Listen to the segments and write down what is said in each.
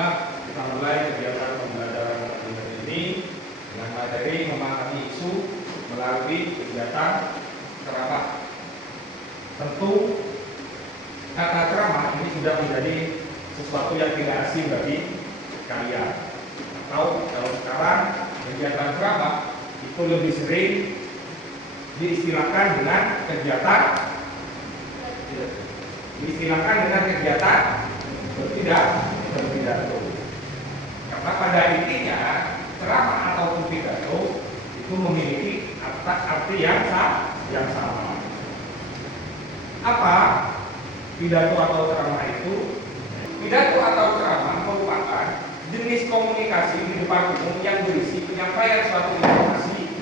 Baiklah, kita mulai kegiatan pembelajaran ini dengan materi memahami isu melalui kegiatan ceramah. Tentu kata ceramah ini sudah menjadi sesuatu yang tidak asing bagi kalian. Atau kalau sekarang kegiatan ceramah itu lebih sering diistilahkan dengan kegiatan berpidato. Karena pada intinya ceramah ataupun pidato itu memiliki arti yang sama. Apa pidato atau ceramah itu? Pidato atau ceramah merupakan jenis komunikasi di depan umum yang berisi penyampaian suatu informasi,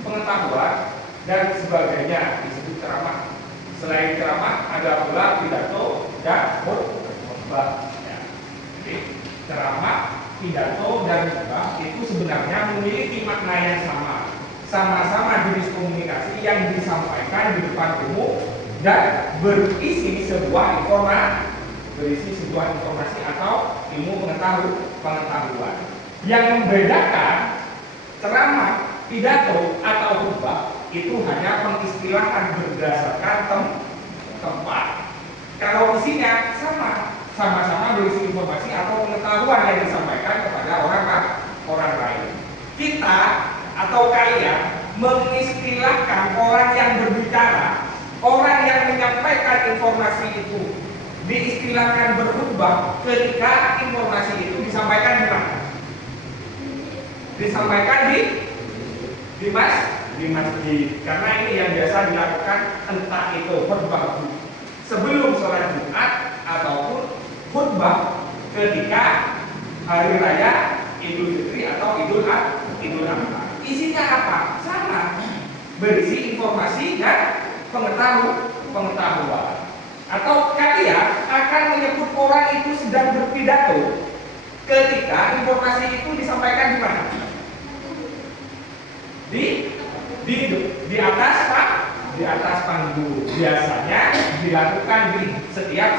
pengetahuan, dan sebagainya disebut ceramah. Selain ceramah ada pula pidato dan khutbah. Jadi ceramah, pidato, dan khutbah itu sebenarnya memiliki makna yang sama-sama jenis komunikasi yang disampaikan di depan umum dan berisi sebuah informasi atau ilmu pengetahuan. Yang membedakan ceramah, pidato, atau khutbah itu hanya pengistilahan berdasarkan tempat. Kalau isinya sama-sama berisi informasi atau pengetahuan yang disampaikan kepada orang lain. Kita atau kalian mengistilahkan orang yang berbicara, orang yang menyampaikan informasi itu diistilahkan berkhutbah ketika informasi itu disampaikan di mana? Disampaikan di masjid. Karena ini yang biasa dilakukan, entah itu khutbah sebelum sholat Jumat ataupun khutbah ketika hari raya Idul Fitri atau Idul Adha. Isinya apa? Sama, berisi informasi dan pengetahuan. Atau kalian akan menyebut orang itu sedang berpidato ketika informasi itu disampaikan di mana? Di atas panggung. Biasanya dilakukan di setiap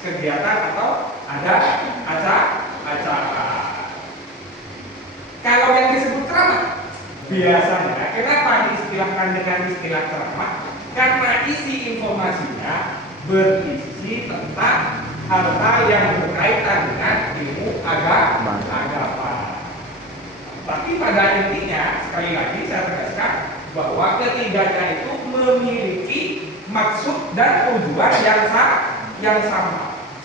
kegiatan atau ada acara. Kalau yang disebut ceramah, biasanya kenapa diistilahkan dengan istilah ceramah? Karena isi informasinya berisi tentang hal-hal yang berkaitan dengan ilmu agama. Tapi pada intinya, sekali lagi saya tegaskan bahwa ketiganya itu memiliki maksud dan tujuan yang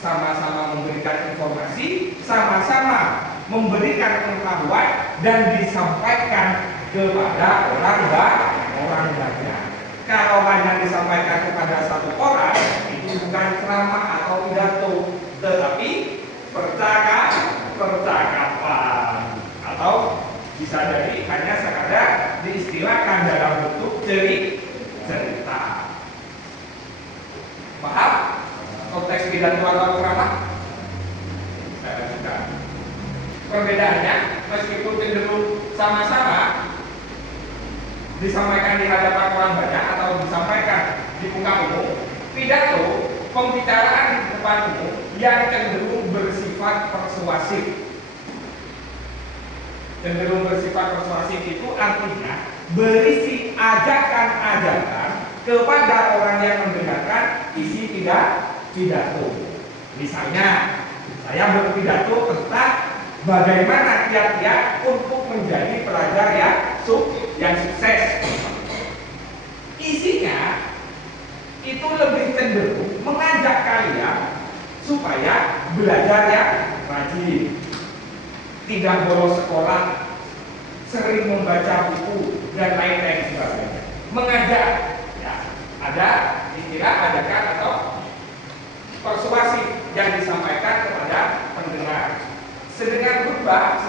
sama-sama memberikan informasi, sama-sama memberikan pengetahuan dan disampaikan kepada orang banyak. Kalau hanya disampaikan kepada satu orang, itu bukan ceramah atau pidato, tetapi percakapan, atau bisa jadi hanya sekadar diistilahkan dalam bentuk cerita. Paham konteks pidato atau ceramah? Saya lanjutkan. Perbedaannya, meskipun cenderung sama-sama disampaikan di hadapan orang banyak atau disampaikan di muka umum, pidato, pembicaraan di depan umum yang cenderung bersifat persuasif. Cenderung bersifat persuasif itu artinya berisi ajakan-ajakan kepada orang yang mendengarkan isi pidato. Misalnya, saya berpidato tentang bagaimana kiat-kiat untuk menjadi pelajar yang sukses. Isinya itu lebih cenderung mengajak kalian supaya belajar yang rajin, tidak bolos sekolah, sering membaca buku, dan lain-lain sebagainya. Mengajak, ya, ada istilah ajakan atau persuasif yang disampaikan kepada pendengar. Sedangkan khutbah,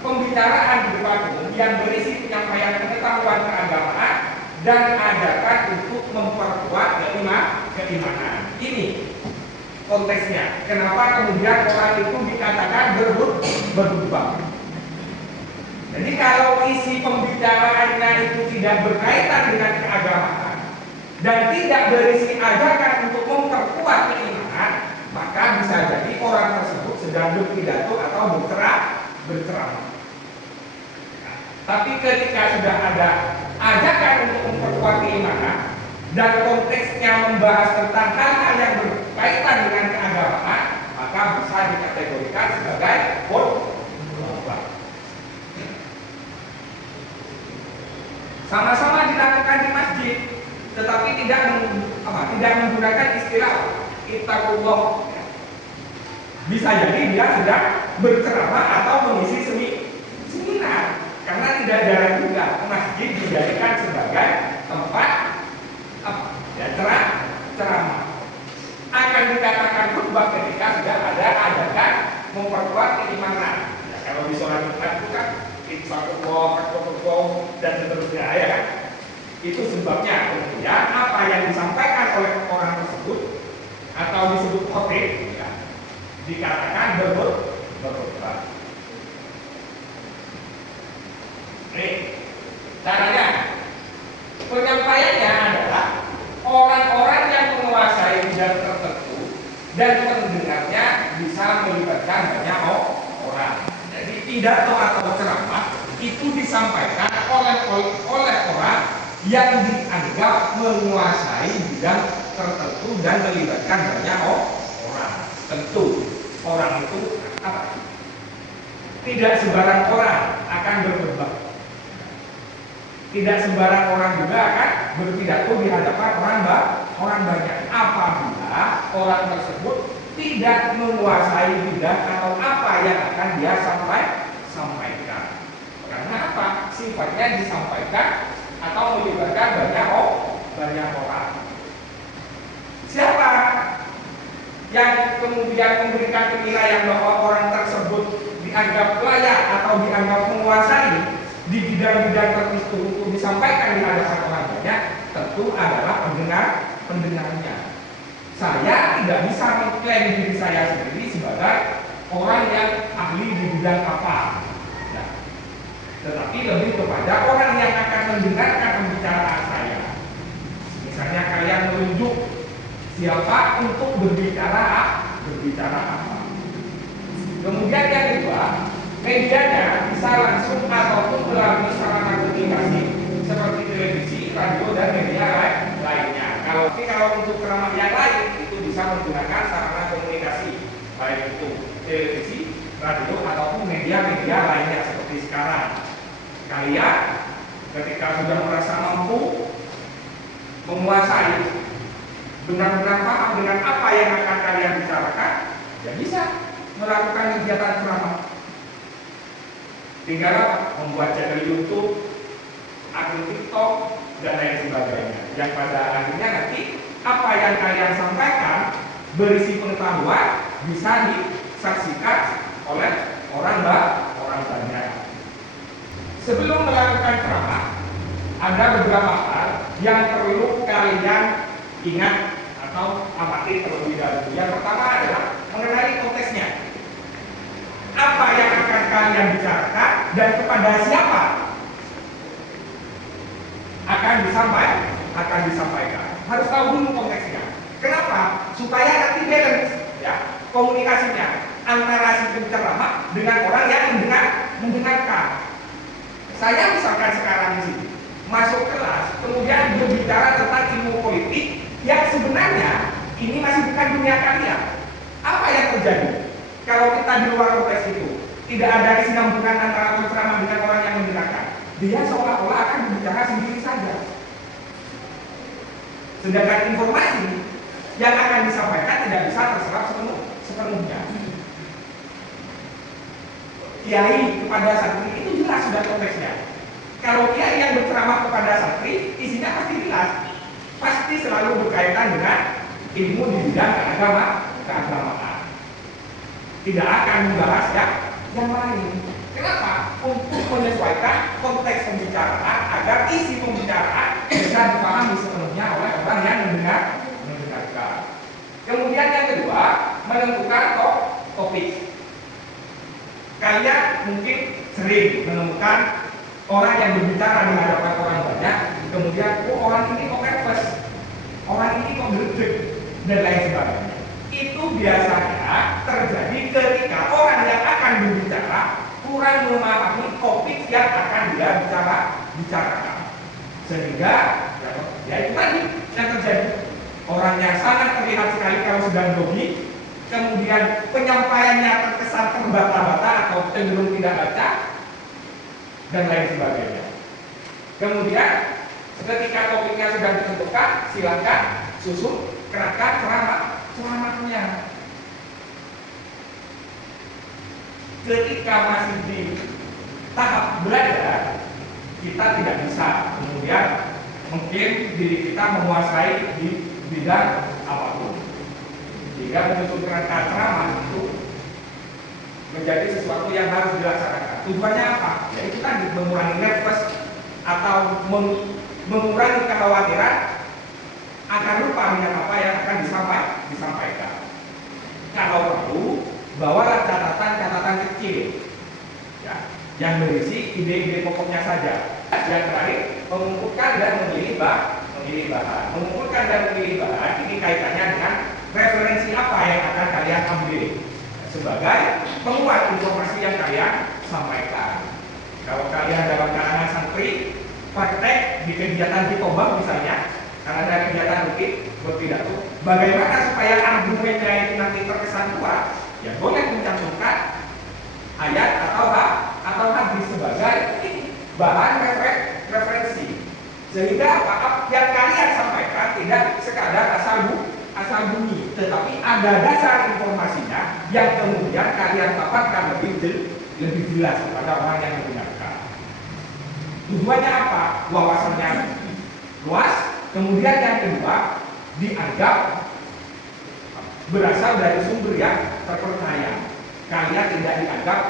pembicaraan di depan umum yang berisi penyampaian pengetahuan keagamaan dan ajakan untuk memperkuat keimanan. Ini konteksnya. Kenapa kemudian orang itu dikatakan berkhutbah? Jadi kalau isi pembicaraannya itu tidak berkaitan dengan keagamaan dan tidak berisi ajakan untuk memperkuat keimanan, maka bisa jadi orang tersebut sedang berpidato atau berceramah. Nah, tapi ketika sudah ada ajakan untuk memperkuat keimanan dan konteksnya membahas tentang hal-hal yang berkaitan dengan keagamaan, maka bisa dikategorikan sebagai khutbah. Sama-sama dilakukan di masjid, tetapi tidak menggunakan istilah ittaqullah. Bisa jadi dia sedang berceramah atau mengisi seminar, karena tidak jarang juga masjid dijadikan sebagai tempat ceramah. Akan dikatakan khutbah ketika sudah ada ajakan memperkuat keimanan. Ya, kalau di sholat Jumat itu kan ittaqullah dan seterusnya, ya kan? Itu sebabnya kemudian apa yang disampaikan oleh orang tersebut atau disebut khotib, ya, dikatakan berkhutbah. Nih, caranya penyampaiannya adalah orang-orang yang menguasai bidang tertentu dan pendengarnya bisa melibatkan banyak orang. Jadi pidato atau ceramah itu disampaikan oleh orang yang dianggap menguasai bidang tertentu dan melibatkan banyak orang. Tentu orang itu apa? Tidak sembarang orang akan berkhutbah. Tidak sembarang orang juga akan berpidato di hadapan orang banyak apabila orang tersebut tidak menguasai bidang atau apa yang akan dia sampaikan. Karena apa? Sifatnya disampaikan atau melibatkan banyak orang. Siapa yang kemudian memberikan penilaian bahwa orang tersebut dianggap layak atau dianggap menguasai di bidang-bidang tertentu untuk disampaikan di hadapan orang banyak? Tentu adalah pendengarnya. Saya tidak bisa mengklaim diri saya sendiri sebagai orang yang ahli di bidang apa. Nah, tetapi lebih kepada orang yang akan mendengarkan pembicaraan saya. Misalnya kalian menunjuk siapa untuk berbicara apa. Kemudian yang kedua, medianya bisa langsung ataupun melalui sarana komunikasi seperti televisi, radio, dan media lainnya. Kalau untuk ceramah yang lain itu bisa menggunakan sarana komunikasi, baik itu televisi, radio, ataupun media-media lainnya seperti sekarang. Kalian ketika sudah merasa mampu menguasai, benar-benar paham dengan apa yang akan kalian bicarakan, ya bisa melakukan kegiatan ceramah. Tinggal membuat channel YouTube, akun TikTok, dan lain sebagainya. Yang pada akhirnya nanti apa yang kalian sampaikan berisi pengetahuan bisa disaksikan oleh orang banyak. Sebelum melakukan ceramah, ada beberapa hal yang perlu kalian ingat atau amati terlebih dahulu. Yang pertama adalah mengenai konteksnya. Apa yang akan kalian bicarakan dan kepada siapa akan disampaikan. Harus tahu dulu konteksnya. Kenapa? Supaya nanti balance, ya, komunikasinya antara si penceramah dengan orang yang mendengarkan. Saya misalkan sekarang di sini masuk kelas, kemudian berbicara tentang ilmu politik yang sebenarnya ini masih bukan dunia kalian. Apa yang terjadi kalau kita di luar konteks itu? Tidak ada kesinambungan antara penceramah dengan orang yang mendengarkan. Dia seolah-olah akan berbicara sendiri saja. Sedangkan informasi yang akan disampaikan tidak bisa terserap sepenuhnya. Kiai kepada santri itu jelas sudah konteksnya. Kalau kiai yang berceramah kepada santri, isinya pasti jelas. Pasti selalu berkaitan dengan ilmu di bidang keagamaan. Tidak akan membahas yang lain. Kenapa? Untuk menyesuaikan konteks pembicaraan agar isi pembicaraan bisa dipahami sepenuhnya oleh orang yang mendengarkan. Kemudian yang kedua, menentukan topik. Kalian mungkin sering menemukan orang yang berbicara di hadapan orang banyak, kemudian orang ini kok nervous, orang ini kok geledek, dan lain sebagainya. Itu biasanya terjadi ketika orang kurang memahami topik yang akan dia bicarakan. Sehingga ya itu tadi yang terjadi. Orangnya sangat terlihat sekali kalau sedang grogi, kemudian penyampaiannya terkesan terbata-bata atau cenderung tidak baca, dan lain sebagainya. Kemudian ketika topiknya sudah ditentukan, silakan susun kerangka ceramahnya. Ketika masih di tahap belajar, kita tidak bisa kemudian mungkin diri kita menguasai di bidang apapun. Jika menyusun kerangka ceramah itu menjadi sesuatu yang harus dilaksanakan. Tujuannya apa? Yaitu tadi mengurangi nervous atau mengurangi kekhawatiran akan lupa dengan apa yang akan disampaikan. Kalau perlu, bawalah catatan-catatan kecil ya, yang berisi ide-ide pokoknya saja. Yang terakhir, mengumpulkan dan memilih bahan. Mengumpulkan dan memilih bahan ini kaitannya dengan referensi apa yang akan kalian ambil sebagai penguat informasi yang kalian sampaikan. Kalau kalian dalam kalangan santri praktek di kegiatan di Tombak misalnya, karena ada kegiatan rutin berpidato, bagaimana supaya argumennya itu nanti terkesan kuat? Ya boleh mencantumkan ayat atau hadis sebagai bahan referensi, sehingga apa yang kalian sampaikan tidak sekadar asal bunyi, tetapi ada dasar informasinya yang kemudian kalian paparkan lebih jelas kepada orang yang mendengarkan. Tujuannya apa? Wawasannya luas. Kemudian yang kedua, dianggap berasal dari sumber yang terpercaya. Kalian tidak dianggap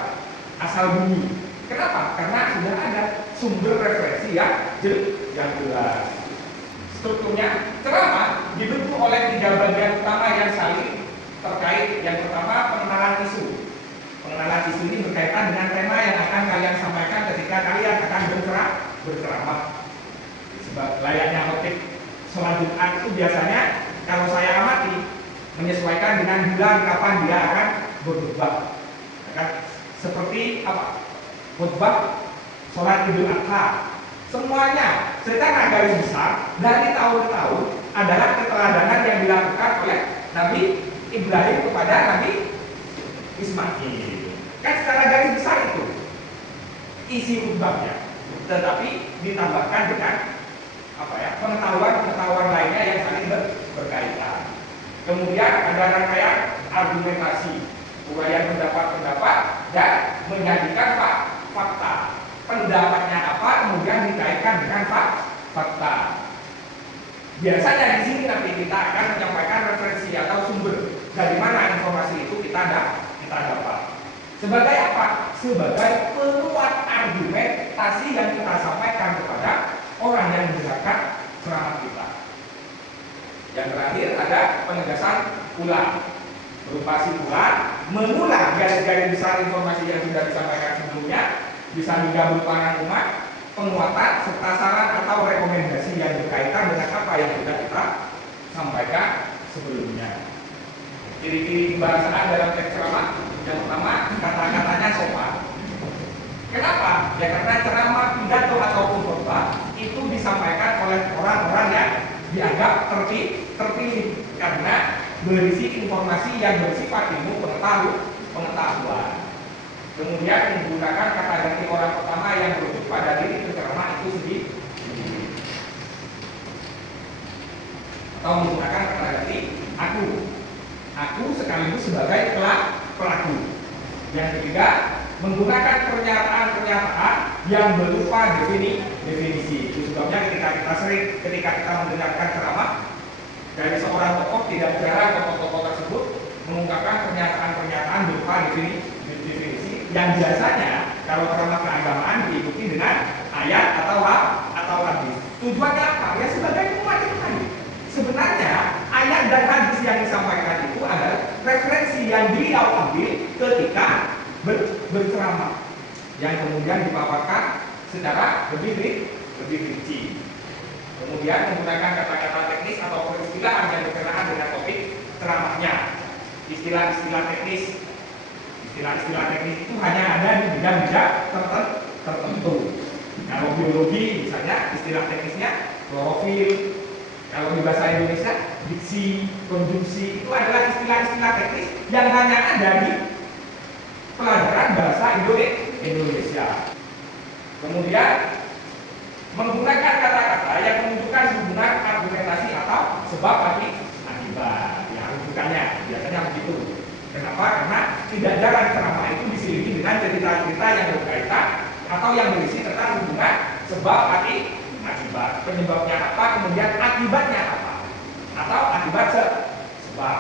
asal bunyi. Kenapa? Karena sudah ada sumber referensi yang jelas. Strukturnya ceramah dibentuk oleh 3 bagian utama yang saling terkait. Yang pertama, pengenalan isu. Pengenalan isu ini berkaitan dengan tema yang akan kalian sampaikan ketika kalian akan berceramah. Sebab layaknya khotib sholat Jumat itu biasanya kalau saya amati menyesuaikan dengan bulan kapan dia akan berkhutbah. Seperti apa? Khutbah sholat Idul Adha. Semuanya secara garis besar dari tahun ke tahun adalah keteladanan yang dilakukan oleh Nabi Ibrahim kepada Nabi Ismail. Kan secara garis besar itu isi khutbahnya, tetapi ditambahkan dengan pengetahuan lainnya yang saling berkaitan. Kemudian ada rangkaian argumentasi, uraian pendapat-pendapat dan menyajikan fakta. Pendapatnya apa, kemudian dikaitkan dengan fakta. Biasanya di sini nanti kita akan menyampaikan referensi atau sumber dari mana informasi itu kita dapat. Sebagai apa? Sebagai penguat argumentasi yang kita sampaikan kepada orang yang mendengarkan ceramah kita. Yang terakhir ada penegasan ulang, berupa simpulan, mengulang garis-garis besar informasi yang sudah disampaikan sebelumnya, bisa juga berupa rangkuman, penguatan, serta saran atau rekomendasi yang berkaitan dengan apa yang sudah kita sampaikan sebelumnya. Ciri-ciri kebahasaan dalam teks ceramah, yang pertama, kata-katanya sopan. Kenapa? Ya karena ceramah, pidato ataupun khotbah itu disampaikan oleh orang-orang yang dianggap terpilih karena berisi informasi yang bersifat ilmu pengetahuan. Kemudian menggunakan kata ganti orang pertama yang merujuk pada diri penceramah itu sendiri, atau menggunakan kata ganti aku sekaligus sebagai pelaku. Yang ketiga, menggunakan pernyataan-pernyataan yang berupa definisi. Itu sebabnya ketika kita mendengarkan ceramah dari seorang tokoh, tidak jarang tokoh-tokoh tersebut mengungkapkan pernyataan-pernyataan berupa definisi yang biasanya kalau ceramah keagamaan diikuti dengan ayat atau hadis. Tujuannya apa? Ya sebagai penguat tadi. Sebenarnya ayat dan hadis yang disampaikan itu adalah referensi yang beliau ambil ketika berceramah, yang kemudian dipaparkan secara lebih rinci. Kemudian menggunakan kata-kata teknis atau peristilahan yang berkenaan dengan topik ceramahnya. Istilah-istilah teknis Istilah-istilah teknis itu hanya ada di bidang-bidang tertentu. Kalau biologi misalnya istilah teknisnya klorofil. Kalau di bahasa Indonesia diksi, konjungsi itu adalah istilah-istilah teknis yang hanya ada di pelajaran bahasa Indonesia. Kemudian menggunakan kata-kata yang menunjukkan hubungan argumentasi atau sebab akibat. Ya, rujukannya biasanya begitu. Kenapa? Karena tidak jarang ceramah itu diselingi dengan cerita-cerita yang berkaitan atau yang berisi tentang hubungan sebab akibat. Penyebabnya apa, kemudian akibatnya apa, atau akibat sebab.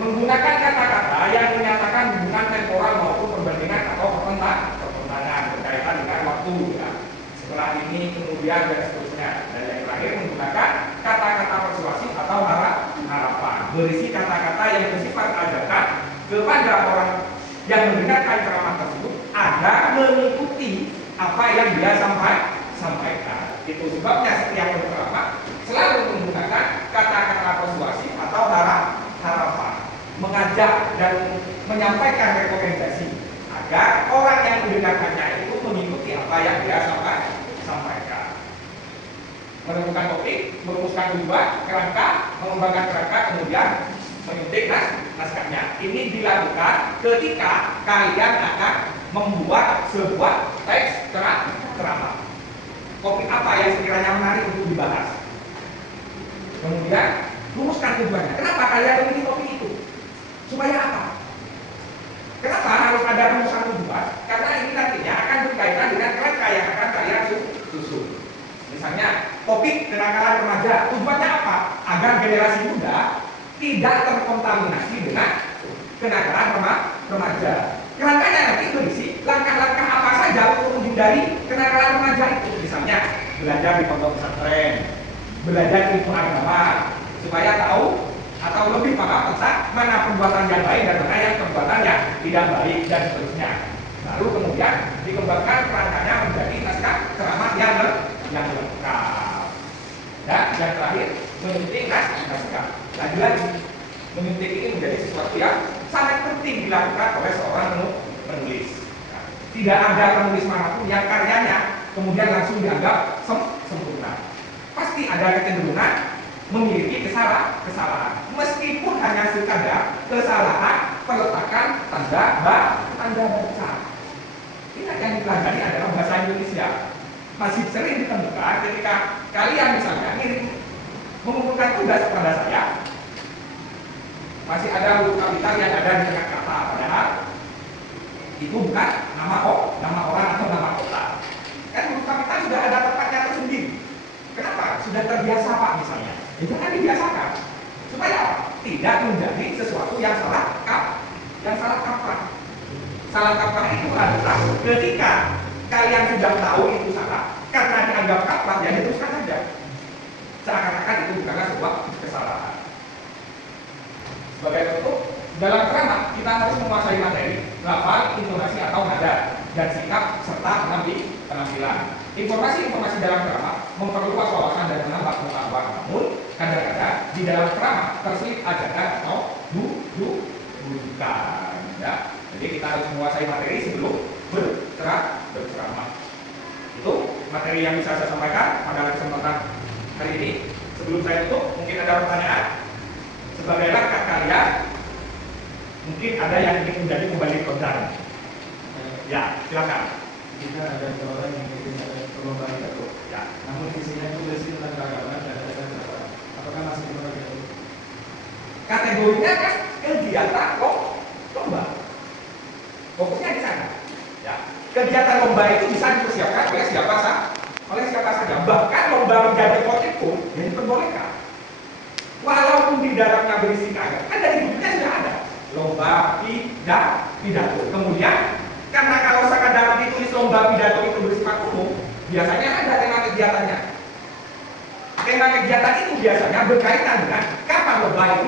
Menggunakan kata-kata yang menyatakan hubungan temporal maupun perbandingan atau pertentangan berkaitan dengan waktu. Ya. Setelah ini kemudian dan seterusnya. Dan yang terakhir menggunakan kata-kata persuasif atau harapan, berisi kata-kata yang bersifat ajakan kepada orang yang mendengarkan ceramah tersebut agar mengikuti apa yang dia sampaikan. Itu sebabnya setiap penceramah selalu menggunakan kata-kata persuasif atau harapan, mengajak dan menyampaikan rekomendasi agar orang yang mendengarkannya itu mengikuti apa yang dia sampaikan. Menemukan topik, merumuskan tujuan, kerangka, mengembangkan kerangka, kemudian menyuntik naskahnya. Ini dilakukan ketika kalian akan membuat sebuah teks ceramah. Topik apa yang sekiranya menarik untuk dibahas. Kemudian rumuskan tujuannya. Kenapa kalian memilih topik itu? Supaya apa? Kenapa harus ada rumusan tujuan? Karena ini nantinya akan berkaitan dengan kerangka yang akan kalian susun. Misalnya, topik kenakalan remaja. Tujuannya apa? Agar generasi muda tidak terkontaminasi dengan kenakalan remaja. Kerangkanya nanti berisi langkah-langkah apa saja untuk menghindari kenakalan remaja itu. Misalnya, belajar di pondok pesantren, belajar ilmu agama, supaya tahu atau lebih paham tentang mana perbuatan yang baik dan mana yang perbuatan yang tidak baik dan seterusnya. Lalu kemudian dikembangkan kerangkanya menjadi naskah ceramah yang lengkap. Dan yang terakhir menyuntik naskah. Lagi-lagi menyuntik ini menjadi sesuatu yang sangat penting dilakukan oleh seorang penulis. Nah, tidak ada penulis manapun yang karyanya kemudian langsung dianggap sempurna. Pasti ada kecenderungan memiliki kesalahan, meskipun hanya sekadar kesalahan peletakan tanda baca. Ini yang dipelajari adalah bahasa Indonesia. Masih sering ditemukan ketika kalian misalnya mengumpulkan tugas kepada saya, masih ada huruf kapital yang ada di tengah kata, padahal itu bukan nama orang atau nama kota. Kan huruf kapital sudah ada tempatnya tersendiri. Kenapa? Sudah terbiasa Pak misalnya. Itu kan dibiasakan supaya tidak menjadi sesuatu yang salah kaprah. Salah kaprah itu adalah ketika kalian sudah tahu itu salah, karena dianggap kaprah ya diteruskan saja. Seakan-akan itu bukanlah sebuah kesalahan. Sebagai contoh, dalam ceramah kita harus menguasai materi, lafal, intonasi atau nada, dan sikap serta penampilan. Informasi-informasi dalam ceramah memperluas wawasan dan menambah pengetahuan. Namun kadang-kadang di dalam ceramah terselip ajakan atau rujukan. Ya. Jadi kita harus menguasai materi sebelum berceramah. Itu materi yang bisa saya sampaikan pada kesempatan hari ini. Sebelum saya tutup, mungkin ada pertanyaan. Sebagai langkah kalian, mungkin ada yang ingin menjadi pembalik kondan. Ya, silakan. Kita ada seorang yang ingin perlombaan itu. Ya. Namun isinya itu berisi tentang keagamaan dan ada keagamaan. Apakah masih dipakai itu? Kategorinya kan kegiatan lomba. Fokusnya di sana. Ya. Kegiatan lomba itu bisa dipersiapkan oleh siapa saja. Bahkan lomba menjadi motif pun yang diperbolehkan. Walaupun di dalamnya berisi keagamaan, kan dari bukunya sudah ada. Lomba pidato. Kemudian karena kalau sekadar ditulis lomba pidato itu bersifat umum, biasanya ada tema kegiatannya. Tema kegiatan itu biasanya berkaitan dengan kapan lomba itu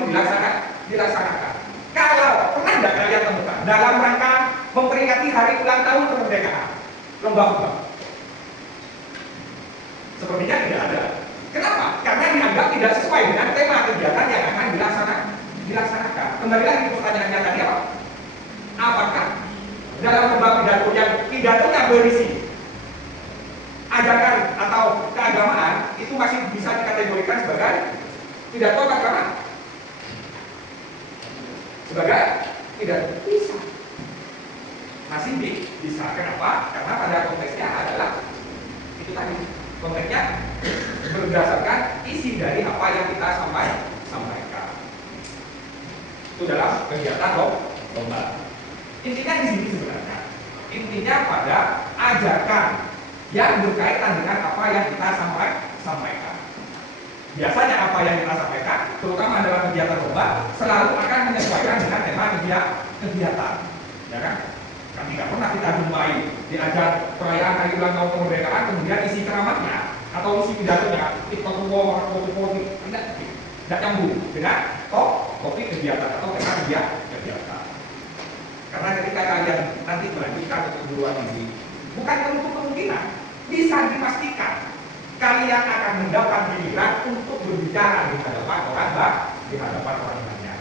dilaksanakan. Kalau pernah tidak kalian temukan dalam rangka memperingati hari ulang tahun kemerdekaan, lomba. Sepertinya tidak ada. Kenapa? Karena dianggap tidak sesuai dengan tema kegiatan yang akan dilaksanakan. Kembali lagi pertanyaannya tadi apa? dalam lomba pidato yang pidatonya berisi ajakan atau keagamaan, itu masih bisa dikategorikan sebagai pidato keagamaan. Sebagai pidato bisa. Masih bisa. Kenapa? Karena pada konteksnya adalah itu tadi. Konteksnya berdasarkan isi dari apa yang kita sampaikan. Itu dalam kegiatan lomba. Intinya di sini sebenarnya, intinya pada ajakan yang berkaitan dengan apa yang kita sampaikan. Biasanya apa yang kita sampaikan, terutama dalam kegiatan lomba, selalu akan menyesuaikan dengan tema kegiatan, ya kan? Kan tidak pernah kita jumpai diajar perayaan hari ulang tahun kemerdekaan, kemudian isi ceramahnya atau isi pidatonya tidak nyambung dengan topik kegiatan atau tema kegiatan. Karena ketika kalian nanti melanjutkan keguruan ini, bukan untuk kemungkinan, bisa dipastikan kalian akan mendapat giliran untuk berbicara di hadapan orang banyak.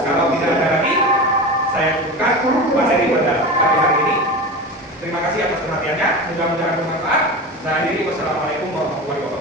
Kalau tidak ada lagi, saya buka materi pada hari ini. Terima kasih atas perhatiannya, mudah-mudahan bermanfaat. Saya akhiri, wassalamualaikum warahmatullahi wabarakatuh.